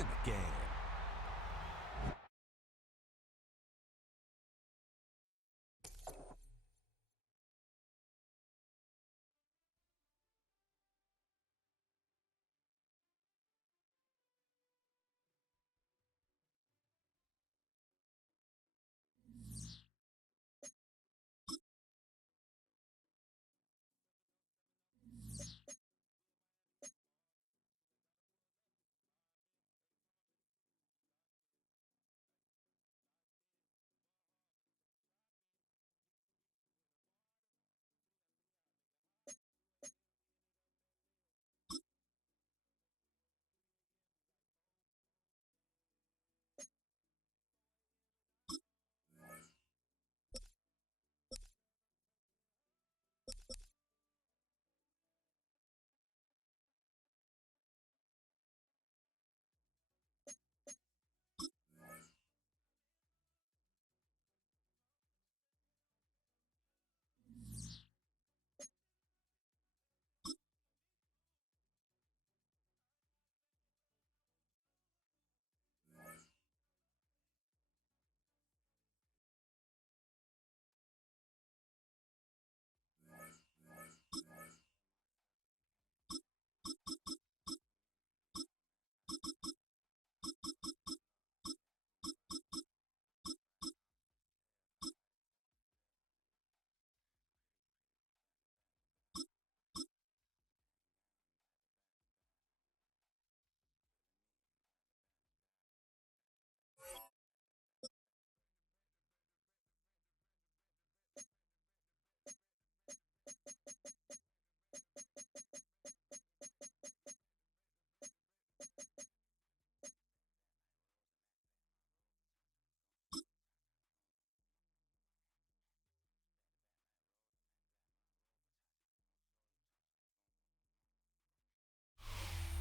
in the game.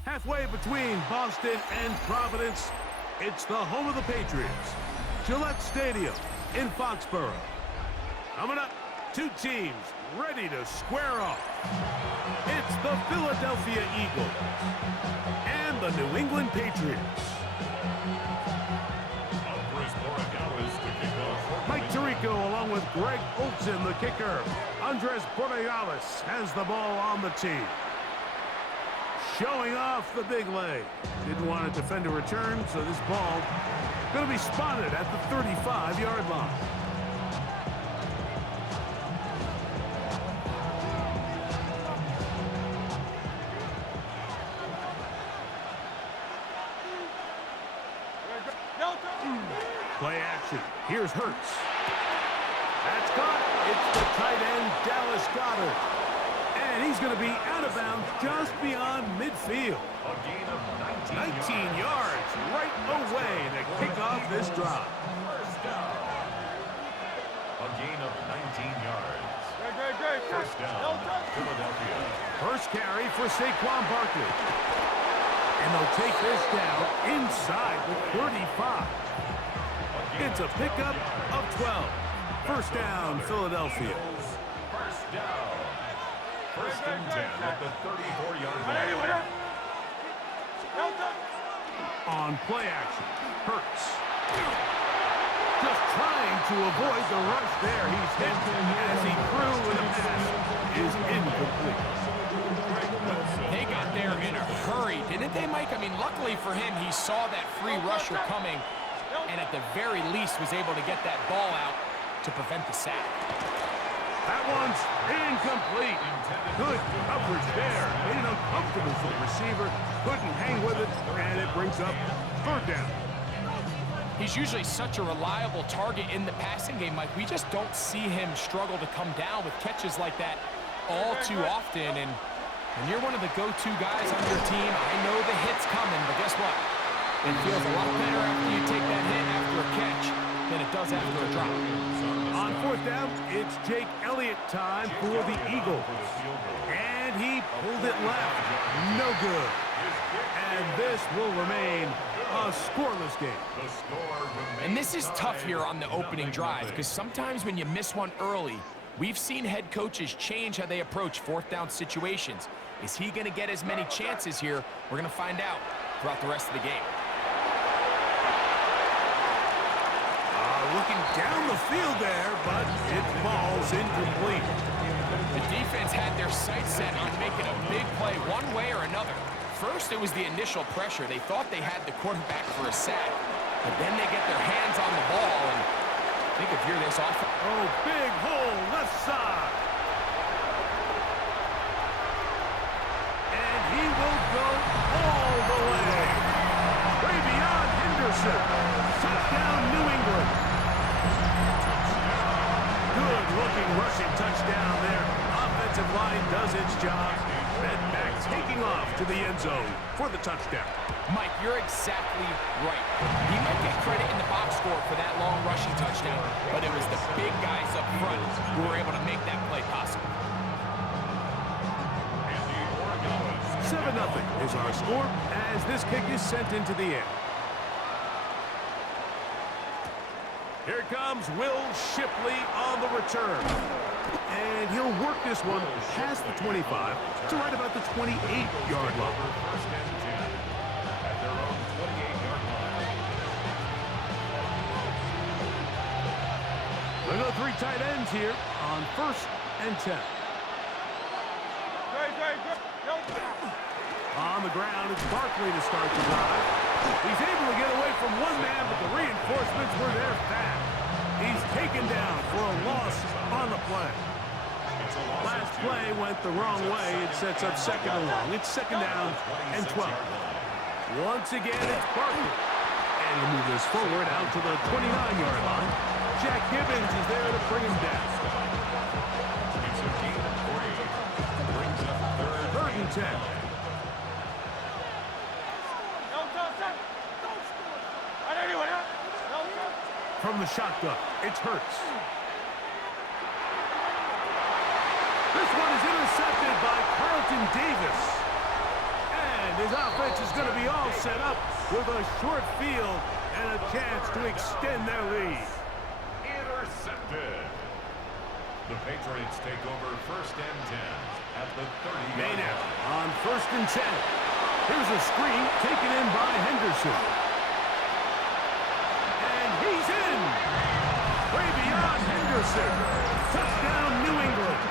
Halfway between Boston and Providence, it's the home of the Patriots, Gillette Stadium in Foxborough. Coming up, two teams ready to square off. It's the Philadelphia Eagles and the New England Patriots. Mike Tirico along with Greg Olsen, the kicker. Andres Borregales has the ball on the tee. Showing off the big leg. Didn't want to defend a return, so this ball going to be spotted at the 35-yard line. Play action. Here's Hurts. That's caught. It's the tight end, Dallas Goedert. And he's going to be out of bounds just beyond midfield. 19 yards right away to kick off this drive. First down. A gain of 19 yards. First down, Philadelphia. First carry for Saquon Barkley. And they'll take this down inside the 35. It's a pickup of 12. First down, Philadelphia. First down. First and 10 at the 34-yard line. On play action, Hurts. Just trying to avoid the rush there. He's hit as he threw with a pass is incomplete. They got there in a hurry, didn't they, Mike? I mean, luckily for him, he saw that free rusher coming and at the very least was able to get that ball out to prevent the sack. That one's incomplete. Good coverage there. Made it uncomfortable for the receiver. Couldn't hang with it, and it brings up third down. He's usually such a reliable target in the passing game, Mike. We just don't see him struggle to come down with catches like that all too often. And when you're one of the go-to guys on your team, I know the hit's coming, but guess what? It feels a lot better after you take that hit after a catch than it does after a drop. On fourth down, it's Jake Elliott time for the Eagles. And he pulled it left. No good. And this will remain a scoreless game. And this is tough here on the opening drive because sometimes when you miss one early, we've seen head coaches change how they approach fourth down situations. Is he going to get as many chances here? We're going to find out throughout the rest of the game. looking down the field there, but it falls incomplete. The defense had their sights set on making a big play one way or another. First, it was the initial pressure. They thought they had the quarterback for a sack, but then they get their hands on the ball, and I think if you're this offense... Oh, big hole, left side. And he will go all the way. Way beyond Henderson. Touchdown, New England. Good-looking rushing touchdown there. Offensive line does its job. And back taking off to the end zone for the touchdown. Mike, you're exactly right. He might get credit in the box score for that long rushing touchdown, but it was the big guys up front who were able to make that play possible. 7-0 is our score as this kick is sent into the air. Here comes Will Shipley on the return. And he'll work this one past the 25 to right about the 28-yard line. We'll go 3 tight ends here on 1st and 10. On the ground, it's Barkley to start the drive. He's able to get away from one man, but the reinforcements were there fast. He's taken down for a loss on the play. Last play went the wrong way. It sets up 2nd and long. It's 2nd down and 12. Once again, it's Barkley. And he'll move this forward out to the 29-yard line. Jack Gibbons is there to bring him down. It's a gain of 3. Brings up 3rd and 10. From the shotgun, it's Hurts. This one is intercepted by Carlton Davis. And his offense is going to be all set up with a short field and a chance to extend their lead. Intercepted. The Patriots take over 1st and 10 at the 30. Maynard on 1st and 10. Here's a screen taken in by Henderson. And he's in. Way beyond Henderson. Touchdown, New England.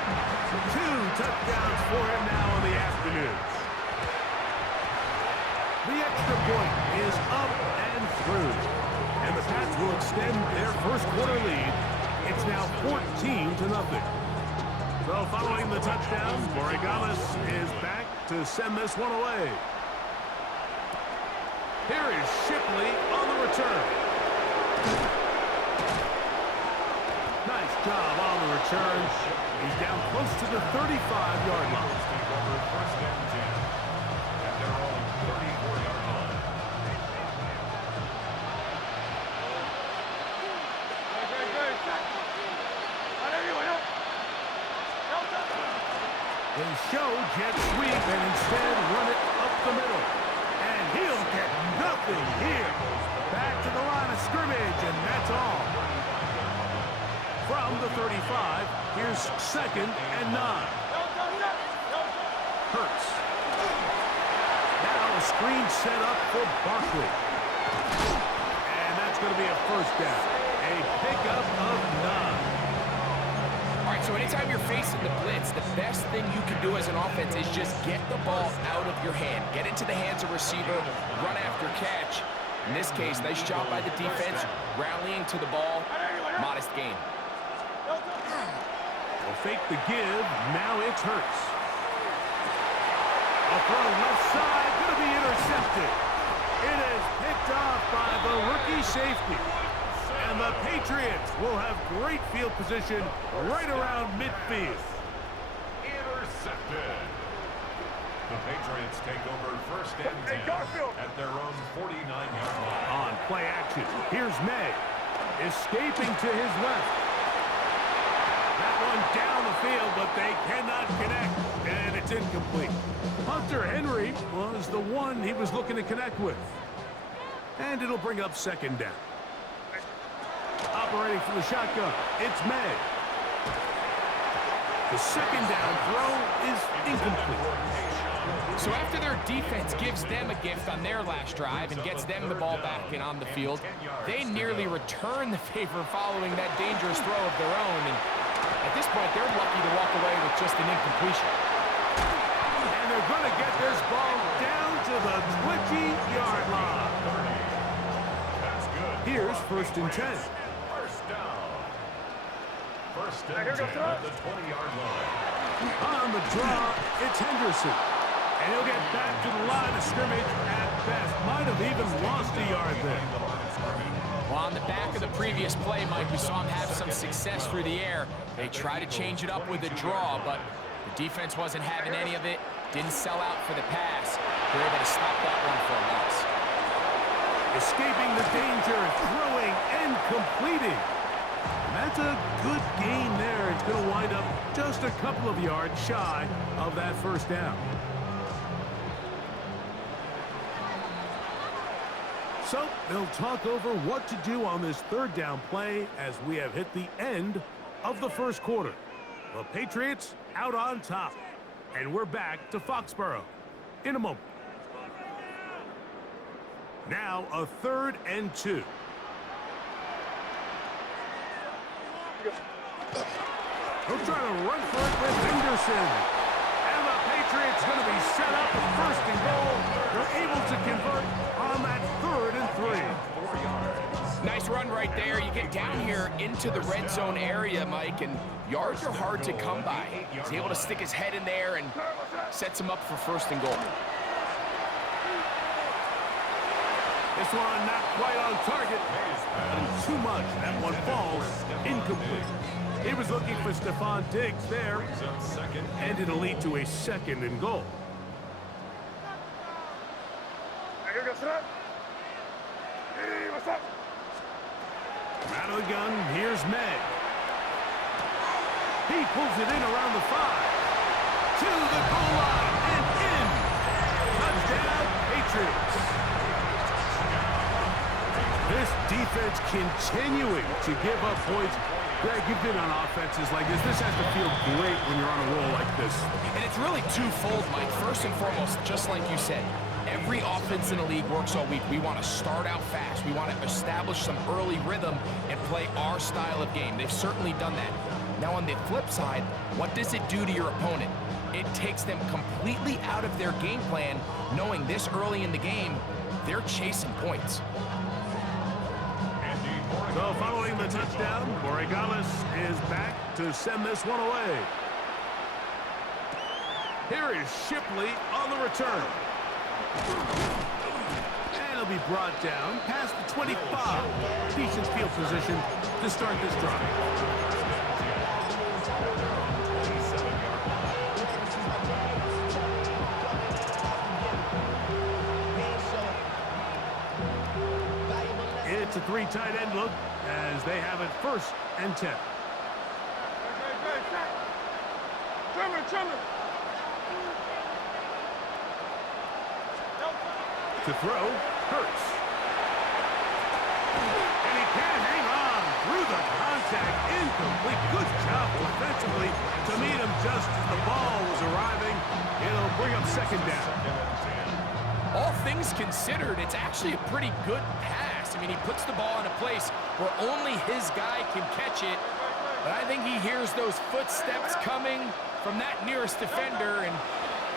2 touchdowns for him now in the afternoon. The extra point is up and through. And the Pats will extend their 1st quarter lead. It's now 14-0. So following the touchdown, Borregamas is back to send this one away. Here is Shipley on the return. Nice job on the return. He's down close to the 35-yard line. Take over 1st and 10 at their own 34-yard line. They show jet sweep and instead run it up the middle. And he'll get nothing here. Back to the line of scrimmage, and that's all. From the 35, here's 2nd and 9. Hurts. Now a screen set up for Barkley. And that's going to be a 1st down. A pickup of 9. All right, so anytime you're facing the blitz, the best thing you can do as an offense is just get the ball out of your hand. Get into the hands of receiver, run after catch. In this case, nice job by the defense, rallying to the ball. Modest gain. Will fake the give. Now it's Hurts. A throw left side, going to be intercepted. It is picked off by the rookie safety. And the Patriots will have great field position right around midfield. Intercepted. The Patriots take over 1st and 10 at their own 49-yard line. On play action, here's May. Escaping to his left. That one down the field, but they cannot connect, and it's incomplete. Hunter Henry was the one he was looking to connect with. And it'll bring up 2nd down. Operating from the shotgun, it's May. The second down throw is incomplete. So after their defense gives them a gift on their last drive and gets them the ball back and on the field, they nearly return the favor following that dangerous throw of their own. And at this point, they're lucky to walk away with just an incompletion. And they're going to get this ball down to the 20-yard line. Here's 1st and 10. First down. First and 10 at the 20-yard line. On the draw, it's Henderson. And he'll get back to the line of scrimmage at best. Might have even lost a yard there. Well, on the back of the previous play, Mike, we saw him have some success through the air. They tried to change it up with a draw, but the defense wasn't having any of it. Didn't sell out for the pass. They're able to stop that one for a loss. Escaping the danger, throwing and completing. And that's a good gain there. It's going to wind up just a couple of yards shy of that first down. So they'll talk over what to do on this 3rd down play as we have hit the end of the first quarter. The Patriots out on top. And we're back to Foxborough in a moment. Now a 3rd and 2. He'll try to run for it with Henderson. And the Patriots going to be set up with 1st and goal. They're able to convert on that 3rd and 3. Nice run right there. You get down here into the red zone area, Mike, and yards are hard to come by. He's able to stick his head in there and sets him up for 1st and goal. This one not quite on target. And too much. That one falls incomplete. He was looking for Stephon Diggs there. And it'll lead to a 2nd and goal. Out of the gun, here's May. He pulls it in around the 5. To the goal line and in. Touchdown, Patriots. This defense continuing to give up points. Greg, you've been on offenses like this. This has to feel great when you're on a roll like this. And it's really twofold, Mike. First and foremost, just like you said, every offense in the league works all week. We want to start out fast. We want to establish some early rhythm and play our style of game. They've certainly done that. Now, on the flip side, what does it do to your opponent? It takes them completely out of their game plan, knowing this early in the game, they're chasing points. So following the touchdown, Borregales is back to send this one away. Here is Shipley on the return. And he'll be brought down past the 25. Decent field position to start this drive. It's a 3 tight end look as they have it 1st and 10. To throw, Hurts. And he can't hang on through the contact. Incomplete. Good job defensively to meet him just as the ball was arriving. It'll bring up 2nd down. All things considered, it's actually a pretty good pass. I mean, he puts the ball in a place where only his guy can catch it. But I think he hears those footsteps coming from that nearest defender, and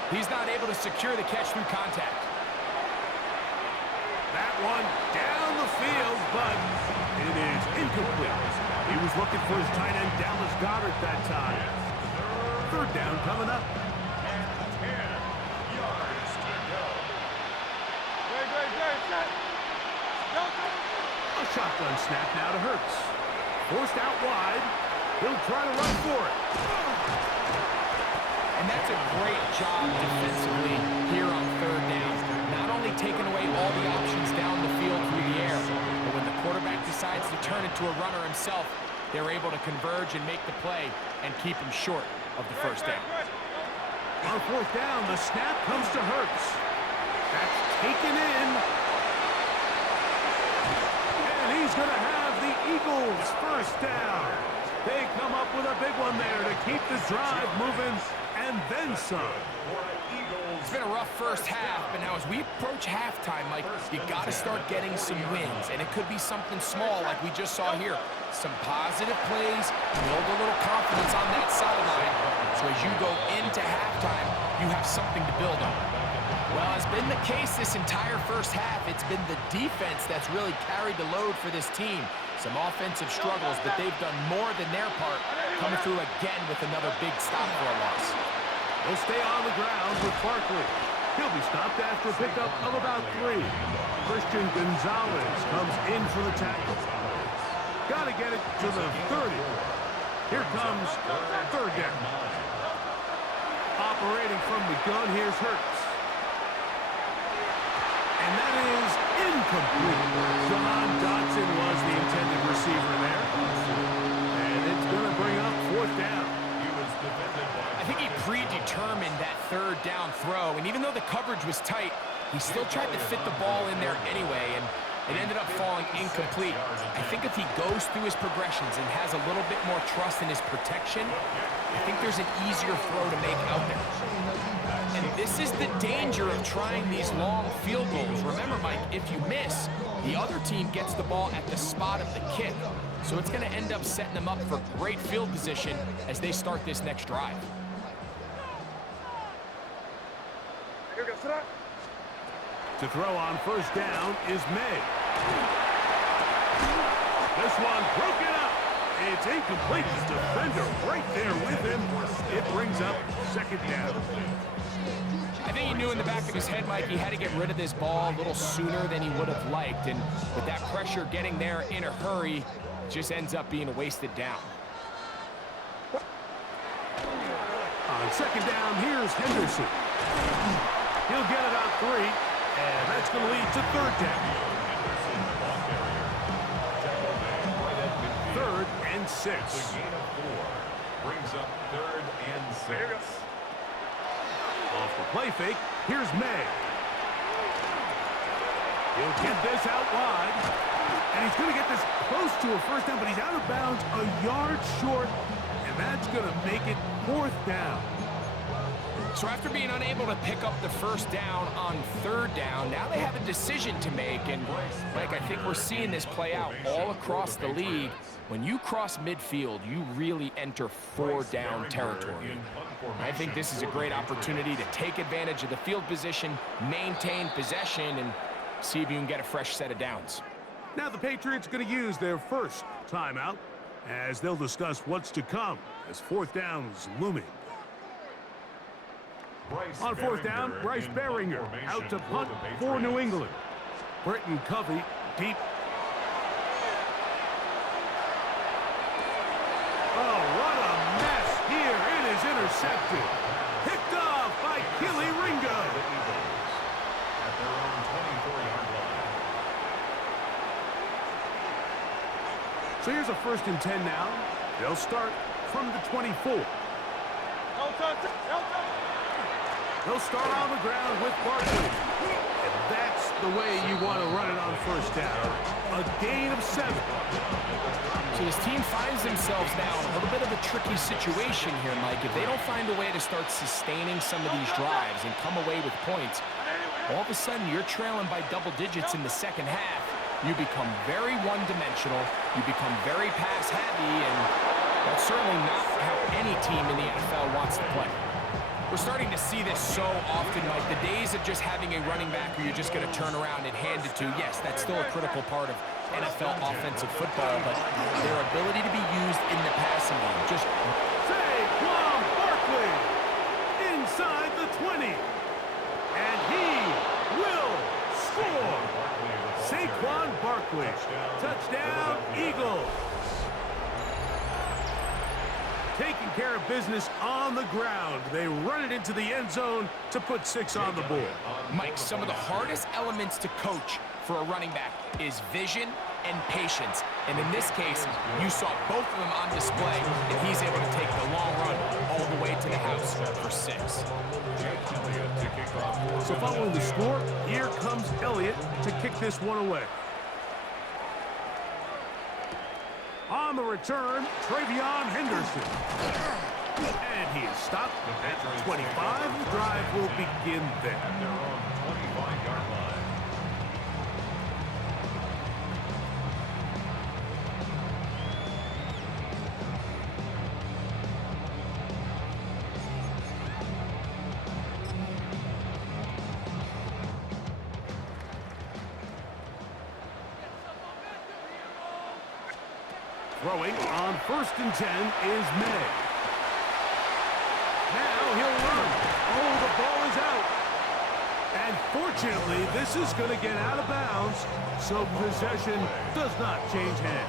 he's not able to secure the catch through contact. That one down the field, but it is incomplete. He was looking for his tight end, Dallas Goedert, that time. 3rd down coming up. A shotgun snap now to Hurts. Forced out wide. He'll try to run for it. And that's a great job defensively here on 3rd down. Not only taking away all the options down the field through the air, but when the quarterback decides to turn into a runner himself, they're able to converge and make the play and keep him short of the 1st down. On 4th down, the snap comes to Hurts. That's taken in. And he's going to have the Eagles 1st down. They come up with a big one there to keep the drive moving, and then some. It's been a rough first half, but now as we approach halftime, Mike, you got to start getting some wins, and it could be something small like we just saw here. Some positive plays, build a little confidence on that sideline, so as you go into halftime, you have something to build on. Well, it's been the case this entire first half. It's been the defense that's really carried the load for this team. Some offensive struggles, but they've done more than their part, coming through again with another big stop for a loss. They'll stay on the ground with Barkley. He'll be stopped after a pickup of about 3. Christian Gonzalez comes in for the tackle. Got to get it to the 30. Here comes third down. Operating from the gun, here's Hurts. And that is incomplete. John Dotson was the intended receiver there. And it's going to bring up fourth down. I think he predetermined that third down throw, and even though the coverage was tight, he still tried to fit the ball in there anyway, and it ended up falling incomplete. I think if he goes through his progressions and has a little bit more trust in his protection, I think there's an easier throw to make out there. And this is the danger of trying these long field goals. Remember, Mike, if you miss, the other team gets the ball at the spot of the kick. So it's going to end up setting them up for great field position as they start this next drive. To throw on first down is May. This one broken up. It's incomplete. The defender right there with him. It brings up second down. I think he knew in the back of his head, Mike, he had to get rid of this ball a little sooner than he would have liked. And with that pressure getting there in a hurry, it just ends up being a wasted down. On second down, here's Henderson. He'll get it out 3, and that's going to lead to third down. 3rd and 6. The gain of 4 brings up 3rd and 6. Off the play fake, here's May. He'll get this out wide, and he's going to get this close to a first down, but he's out of bounds a yard short, and that's going to make it 4th down. So after being unable to pick up the first down on third down, now they have a decision to make. And, Mike, I think we're seeing this play out all across the league. When you cross midfield, you really enter 4-down territory. I think this is a great opportunity to take advantage of the field position, maintain possession, and see if you can get a fresh set of downs. Now the Patriots are going to use their first timeout as they'll discuss what's to come as 4th down is looming. On 4th down, Bryce Beringer out to punt for New England. Britton Covey deep. Oh, what a mess here. It is intercepted. Picked off by Keely Ringo. At their own 24-yard line. So here's a 1st and 10 now. They'll start from the 24. They'll start on the ground with Barkley. And that's the way you want to run it on first down. A gain of 7. So this team finds themselves now in a little bit of a tricky situation here, Mike. If they don't find a way to start sustaining some of these drives and come away with points, all of a sudden you're trailing by double digits in the second half. You become very one-dimensional. You become very pass-heavy, and that's certainly not how any team in the NFL wants to play. We're starting to see this so often, Mike. The days of just having a running back who you're just going to turn around and hand it to, yes, that's still a critical part of NFL offensive football, but their ability to be used in the passing game. Just Saquon Barkley inside the 20. And he will score. Saquon Barkley. Touchdown, Eagles. Taking care of business on the ground. They run it into the end zone to put 6 on the board. Mike, some of the hardest elements to coach for a running back is vision and patience. And in this case, you saw both of them on display, and he's able to take the long run all the way to the house for 6. So following the score, here comes Elliott to kick this one away. On On the return, Travion Henderson. And he is stopped at 25. The drive will begin there. At their own 25-yard line. Throwing on 1st and 10 is May. Now he'll run. Oh, the ball is out. And fortunately, this is going to get out of bounds, so possession does not change hands.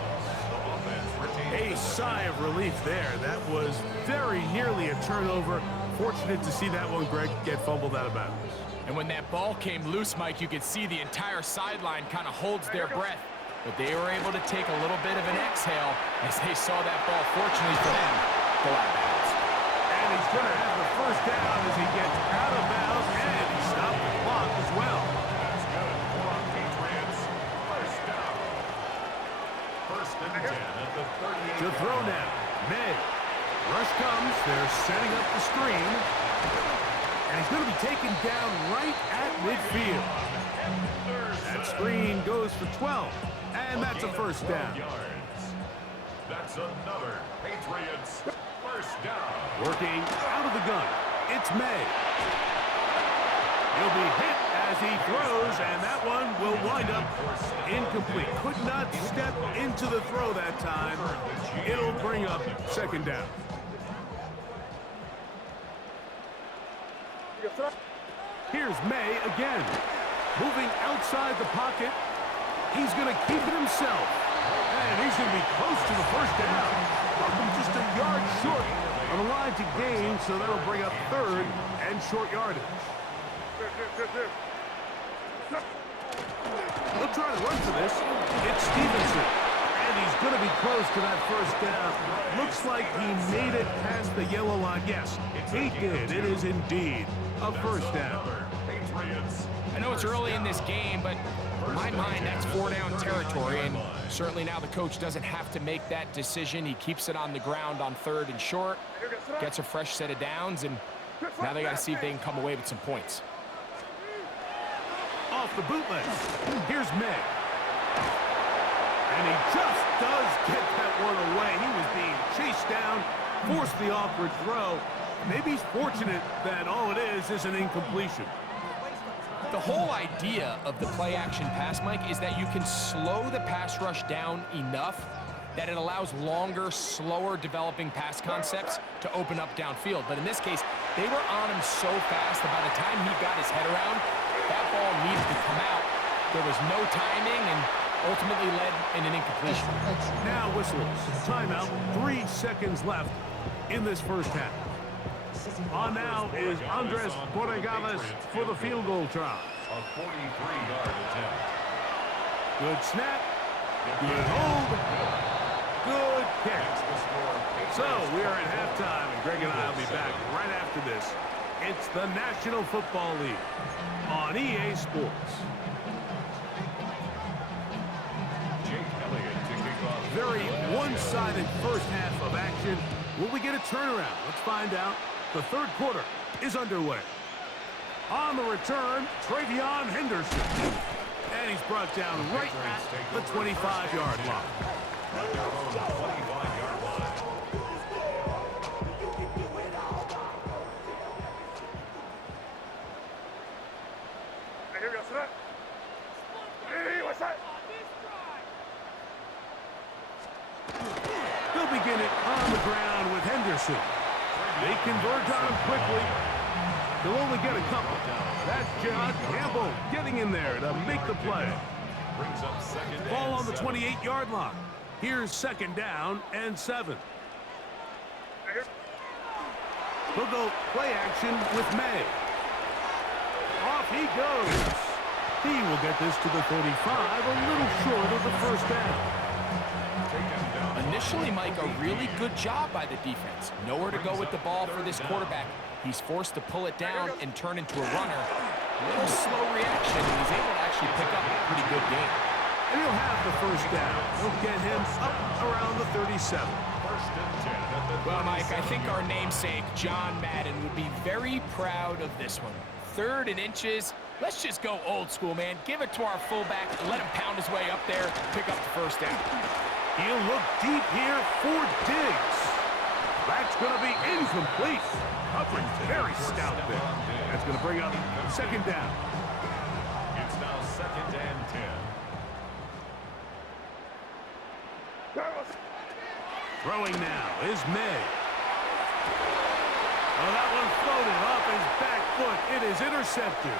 A sigh of relief there. That was very nearly a turnover. Fortunate to see that one, Greg, get fumbled out of bounds. And when that ball came loose, Mike, you could see the entire sideline kind of holds their breath. But they were able to take a little bit of an exhale as they saw that ball, fortunately for them, go out of bounds. And he's going to have the first down as he gets out of bounds, and he stopped the clock as well. That's good for our Patriots. First down. 1st and 10 at the 38. To throw now, May. Rush comes, they're setting up the screen. And he's going to be taken down right at midfield. That screen goes for 12. And that's a first down. That's another Patriots first down. Working out of the gun, it's May. He'll be hit as he throws, and that one will wind up incomplete. Could not step into the throw that time. It'll bring up 2nd down. Here's May again. Moving outside the pocket. He's going to keep it himself. And he's going to be close to the first down. Just a yard short on the line to gain, so that'll bring up 3rd and short yardage. They'll try to run for this. It's Stevenson. And he's going to be close to that first down. Looks like he made it past the yellow line. Yes, he did. It is indeed a first down. I know it's early in this game, but in my mind, that's 4-down territory, and certainly now the coach doesn't have to make that decision. He keeps it on the ground on 3rd and short, gets a fresh set of downs, and now they got to see if they can come away with some points. Off the bootleg, here's May. And he just does get that one away. He was being chased down, forced the awkward throw. Maybe he's fortunate that all it is an incompletion. The whole idea of the play-action pass, Mike, is that you can slow the pass rush down enough that it allows longer, slower developing pass concepts to open up downfield. But in this case, they were on him so fast that by the time he got his head around, that ball needed to come out. There was no timing and ultimately led in an incompletion. Now whistles. Timeout. 3 seconds left in this first half. On now is Andres Borregales for the field goal try. A 43-yard attempt. Good snap. Good hold. Good kick. So we are at halftime, and Greg and I will be back right after this. It's the National Football League on EA Sports. Very one-sided first half of action. Will we get a turnaround? Let's find out. The 3rd quarter is underway. On the return, Travion Henderson. And he's brought down right at the 25-yard line. At their own 25-yard line. They'll begin it on the ground with Henderson. They converge on him quickly. They'll only get a couple. That's John Campbell getting in there to make the play. Ball on the 28-yard line. Here's 2nd down and 7. They'll go play action with May. Off he goes. He will get this to the 35, a little short of the first down. Initially, Mike, a really good job by the defense. Nowhere to go with the ball for this quarterback. He's forced to pull it down and turn into a runner. A little slow reaction, and he's able to actually pick up a pretty good game. And he'll have the first down. He'll get him up around the 37. Well, Mike, I think our namesake, John Madden, would be very proud of this one. 3rd and inches. Let's just go old school, man. Give it to our fullback. Let him pound his way up there. Pick up the first down. He'll look deep here for Diggs. That's going to be incomplete. Coverage very stout there. That's going to bring up 2nd down. It's now 2nd and 10. Throwing now is May. Oh, that one floated off his back foot. It is intercepted.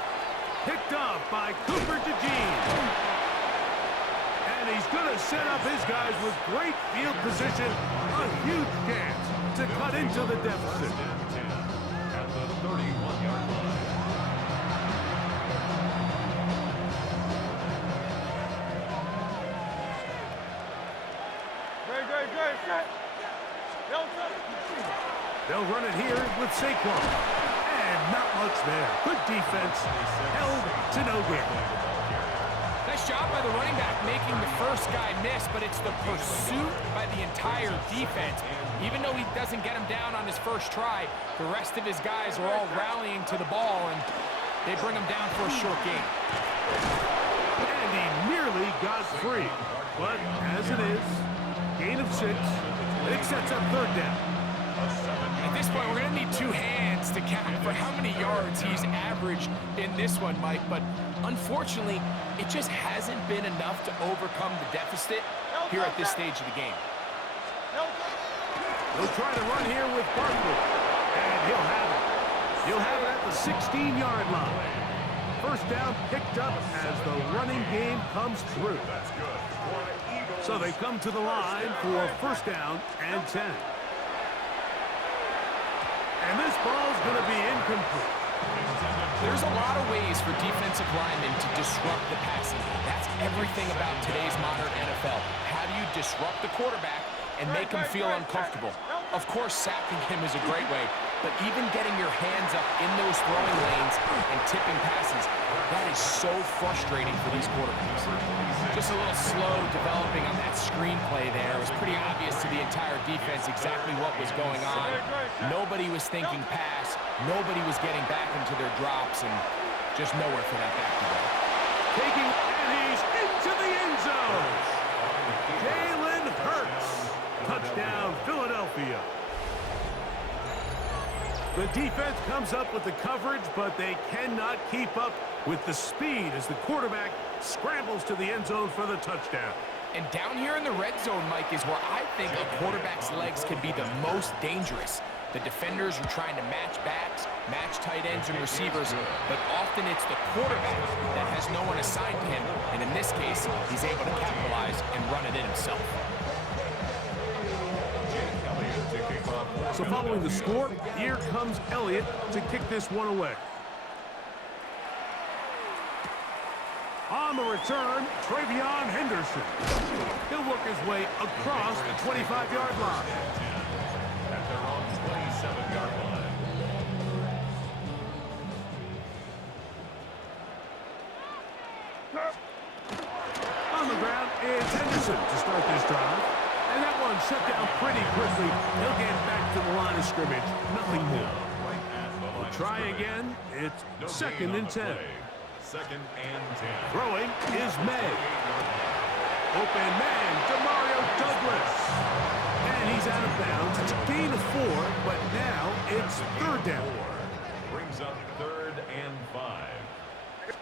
Picked off by Cooper DeJean. And he's going to set up his guys with great field position. A huge chance to cut into the deficit. At the 31-yard line. They'll run it here with Saquon. And not much there. Good defense. Held to no gain. Nice job by the running back making the first guy miss, but it's the pursuit by the entire defense. Even though he doesn't get him down on his first try, the rest of his guys are all rallying to the ball, and they bring him down for a short gain. And he nearly got free. But as it is, gain of 6. It sets up 3rd down. At this point, we're going to need 2 hands to count for how many yards he's averaged in this one, Mike. But unfortunately, it just hasn't been enough to overcome the deficit here at this stage of the game. He'll try to run here with Barkley. And he'll have it. He'll have it at the 16-yard line. First down picked up as the running game comes through. So they come to the line for 1st down and 10. And this ball's going to be incomplete. There's a lot of ways for defensive linemen to disrupt the passing game. That's everything about today's modern NFL. How do you disrupt the quarterback and make him feel uncomfortable? Of course, sacking him is a great way, but even getting your hands up in those throwing lanes and tipping passes, that is so frustrating for these quarterbacks. Just a little slow developing on that screenplay there. It was pretty obvious to the entire defense exactly what was going on. Nobody was thinking pass. Nobody was getting back into their drops, and just nowhere for that back to go. Taking, and he's into the end zone. Jalen Hurts. Touchdown, Philadelphia. The defense comes up with the coverage, but they cannot keep up with the speed as the quarterback scrambles to the end zone for the touchdown. And down here in the red zone, Mike, is where I think a quarterback's legs can be the most dangerous. The defenders are trying to match backs, match tight ends and receivers, but often it's the quarterback that has no one assigned to him, and in this case, he's able to capitalize and run it in himself. So following the score, here comes Elliott to kick this one away. On the return, Travion Henderson. He'll work his way across the 25-yard line. At their own 27-yard line. On the ground is Henderson to start this drive. And that one shut down pretty quickly. He'll get back to the line of scrimmage. Nothing more. We'll try again. It's 2nd and 10. 2nd and 10. Throwing is May. Open man, Demario Douglas. And he's out of bounds. It's a gain of 4, but now it's 3rd down. Brings up 3rd and 5.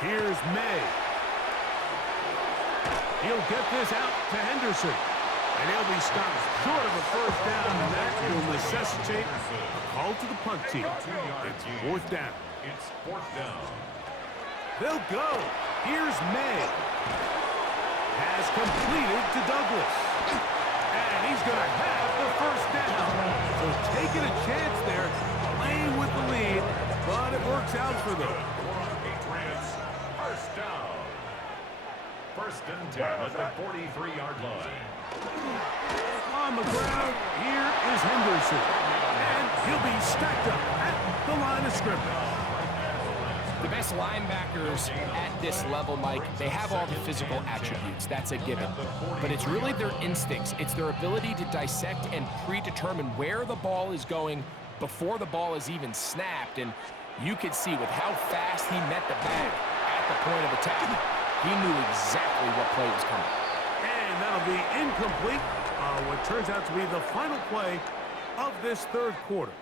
Here's May. He'll get this out to Henderson. And he'll be stopped short of a first down, and that will necessitate a call to the punt team. It's 4th down. It's 4th down. They'll go. Here's May. Has completed to Douglas. And he's going to have the first down. So taking a chance there, playing with the lead, but it works out for them. Patriots, first down. 1st and 10 at the 43-yard line. On the ground, here is Henderson. And he'll be stacked up at the line of scrimmage. The best linebackers at this level, Mike, they have all the physical attributes. That's a given. But it's really their instincts. It's their ability to dissect and predetermine where the ball is going before the ball is even snapped. And you could see with how fast he met the bag at the point of attack, he knew exactly what play was coming. And that'll be incomplete. What turns out to be the final play of this third quarter.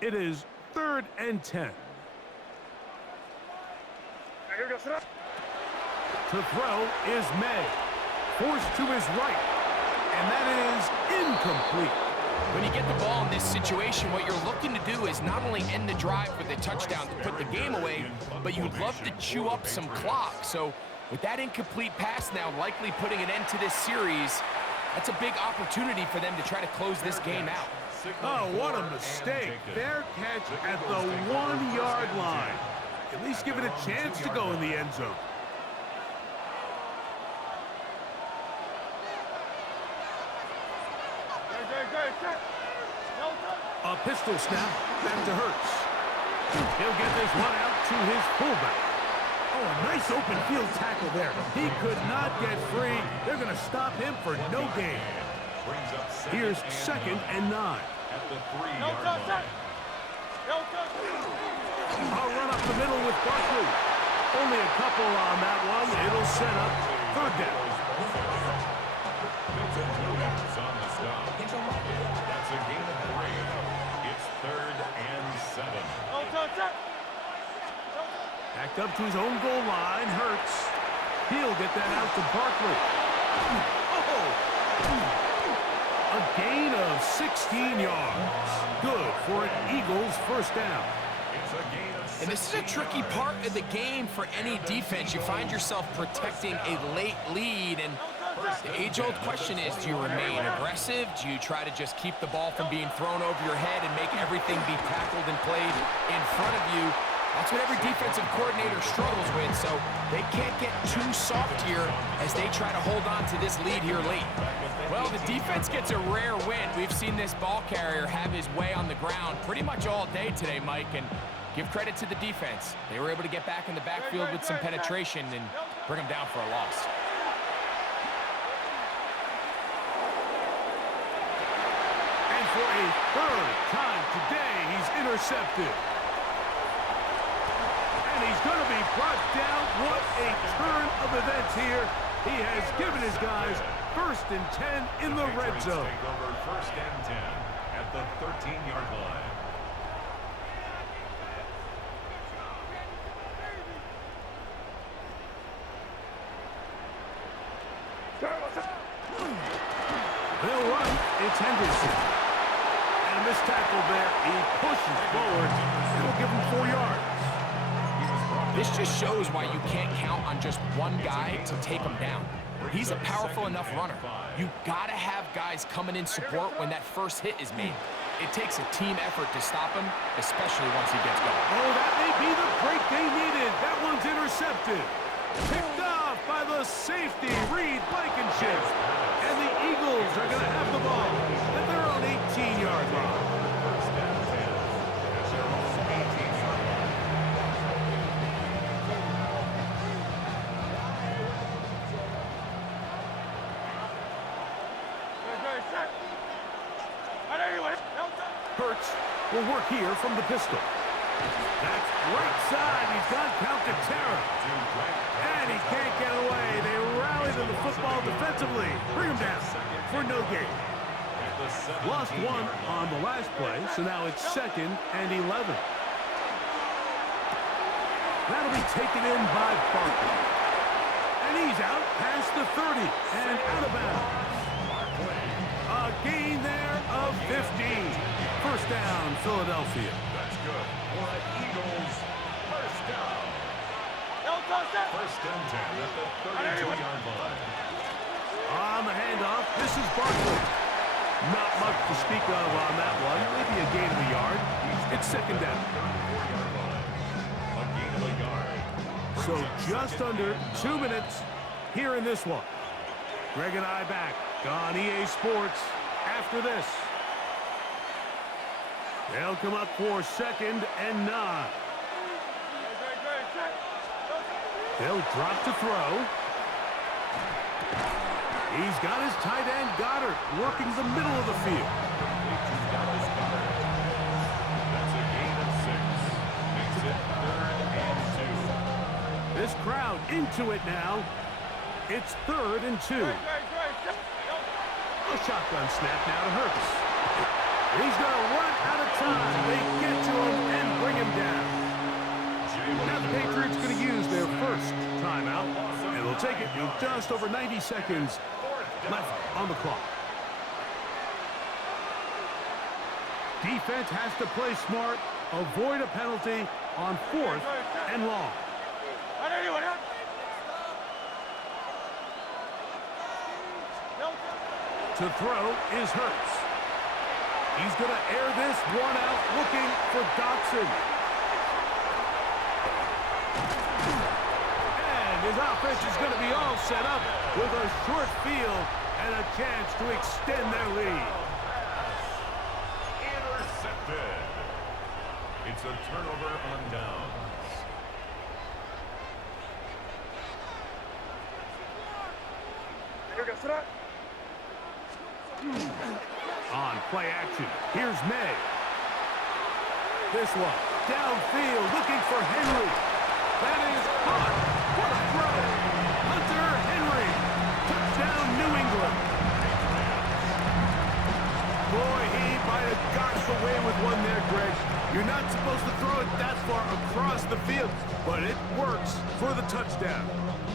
It is 3rd and 10. To throw is May. Forced to his right. And that is incomplete. When you get the ball in this situation, what you're looking to do is not only end the drive with a touchdown to put the game away, but you'd love to chew up some clock. So with that incomplete pass now likely putting an end to this series, that's a big opportunity for them to try to close this game out. Oh, what a mistake. Fair catch at the 1-yard line. At least give it a chance to go in the end zone. A pistol snap back to Hurts. He'll get this one out to his fullback. Oh, a nice open field tackle there. He could not get free. They're going to stop him for no gain. Here's 2nd and 9. At the 3-yard line. I'll run up the middle with Barkley. Only a couple on that one. It'll set up 3rd down. On the stop. That's a gain of 3. It's 3rd and 7. Backed up to his own goal line. Hurts. He'll get that out to Barkley. Oh! A gain of 16 yards. Good for an Eagles first down. And this is a tricky part of the game for any defense. You find yourself protecting a late lead, and the age-old question is, do you remain aggressive? Do you try to just keep the ball from being thrown over your head and make everything be tackled and played in front of you? That's what every defensive coordinator struggles with, so they can't get too soft here as they try to hold on to this lead here late. Well, the defense gets a rare win. We've seen this ball carrier have his way on the ground pretty much all day today, Mike, and give credit to the defense. They were able to get back in the backfield with some penetration and bring them down for a loss. And for a 3rd time today, he's intercepted. And he's going to be brought down. What a turn of events here. He has given his guys 1st and 10 in the red zone. Take over 1st and 10 at the 13-yard line. They'll run. It's Henderson. And this tackle there, he pushes forward. It'll give him 4 yards. This just shows why you can't count on just one guy to take him down. He's a powerful enough runner. You gotta have guys coming in support when that first hit is made. It takes a team effort to stop him, especially once he gets going. Oh, that may be the break they needed. That one's intercepted. Picked off by the safety, Reed Blankenship. And the Eagles are going to have the ball at their own 18-yard line. Hurts will work here from the pistol. That's right side. He's got count to terror. And he can't get away. They rally to the football defensively. Bring him down for no gain. Lost 1 on the last play, so now it's 2nd and 11. That'll be taken in by Barkley. And he's out past the 30 and out of bounds. A gain there of 15. First down, Philadelphia. That's good. For an Eagles first down. 1st and 10 at the 32-yard line. On the handoff, this is Barkley. Not much to speak of on that one. Maybe a gain of a yard. It's 2nd down. A gain of a yard. So just under 2 minutes here in this one. Greg and I back on EA Sports after this. They'll come up for 2nd and 9. They'll drop to throw. He's got his tight end, Goddard, working the middle of the field. That's a gain of 6. Makes it 3rd and 2. This crowd into it now. It's 3rd and 2. A shotgun snap now to Hurts. He's going to run out of time. They get to him and bring him down. Now the Patriots going to use their first timeout, and they'll take it with just over 90 seconds left on the clock. Defense has to play smart, avoid a penalty on 4th and long. To throw is Hurts. He's going to air this one out, looking for Dotson. And his offense is going to be all set up with a short field and a chance to extend their lead. Intercepted. It's a turnover on downs. On play action, here's May. This one, downfield, looking for Henry. That is caught. What a throw. Hunter Henry. Touchdown, New England. Boy, he might have gotten away with one there, Greg. You're not supposed to throw it that far across the field, but it works for the touchdown.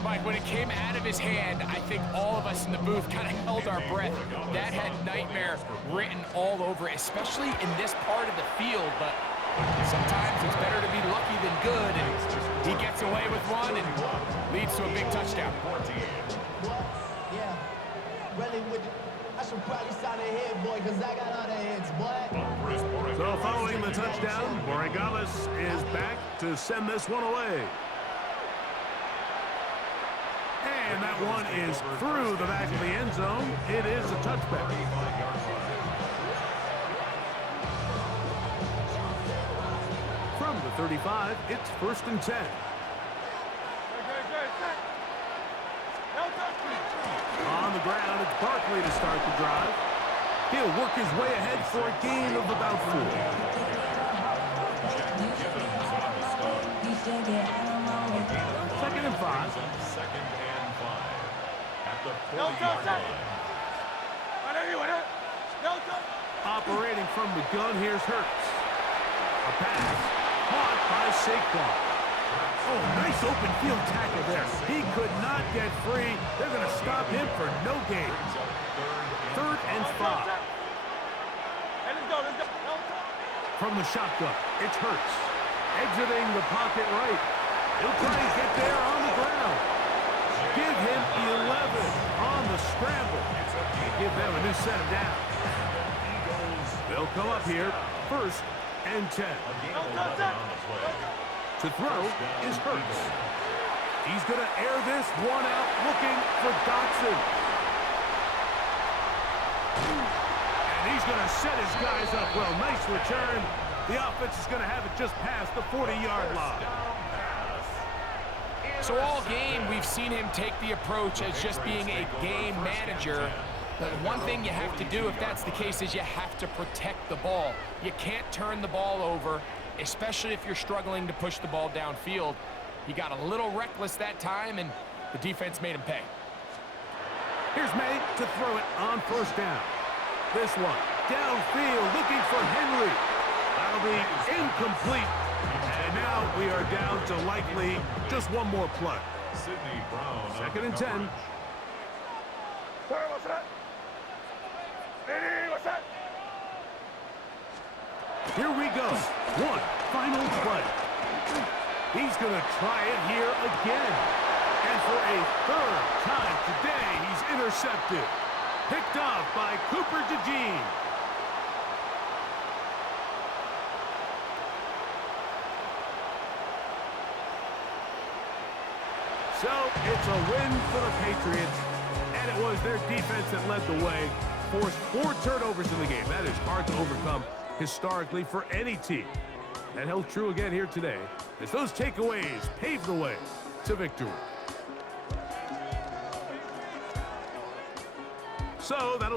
Mike, when it came out of his hand, I think all of us in the booth kind of held our breath. That had nightmare written all over it, especially in this part of the field. But sometimes it's better to be lucky than good, and he gets away with one and leads to a big touchdown. Yeah, really I should probably sign a head, boy, because I got all the heads, boy. So following the touchdown, Borregales is back to send this one away. And that one is through the back of the end zone. It is a touchback. From the 35, it's 1st and 10. On the ground, it's Barkley to start the drive. He'll work his way ahead for a gain of about 4. 2nd and 5. Operating from the gun, here's Hurts. A pass caught by Saquon. Oh, nice open field tackle there. He could not get free. They're going to stop him for no gain. 3rd and 5. From the shotgun, it's Hurts. Exiting the pocket right. He'll try and get there on the ground. Give him 11 on the scramble. Give them a new set of downs. They'll come up here, 1st and 10. To throw is Hurts. He's going to air this one out, looking for Dotson. And he's going to set his guys up well. Nice return. The offense is going to have it just past the 40-yard line. So all game, we've seen him take the approach as just being a game manager. But one thing you have to do if that's the case is you have to protect the ball. You can't turn the ball over, especially if you're struggling to push the ball downfield. He got a little reckless that time, and the defense made him pay. Here's May to throw it on 1st down. This one, downfield, looking for Henry. That'll be incomplete. And now we are down to likely just one more play. 2nd and 10. Here we go. One final play. He's going to try it here again. And for a 3rd time today, he's intercepted. Picked off by Cooper DeJean. So it's a win for the Patriots, and it was their defense that led the way. Forced 4 turnovers in the game. That is hard to overcome historically for any team. That held true again here today, as those takeaways paved the way to victory. So that'll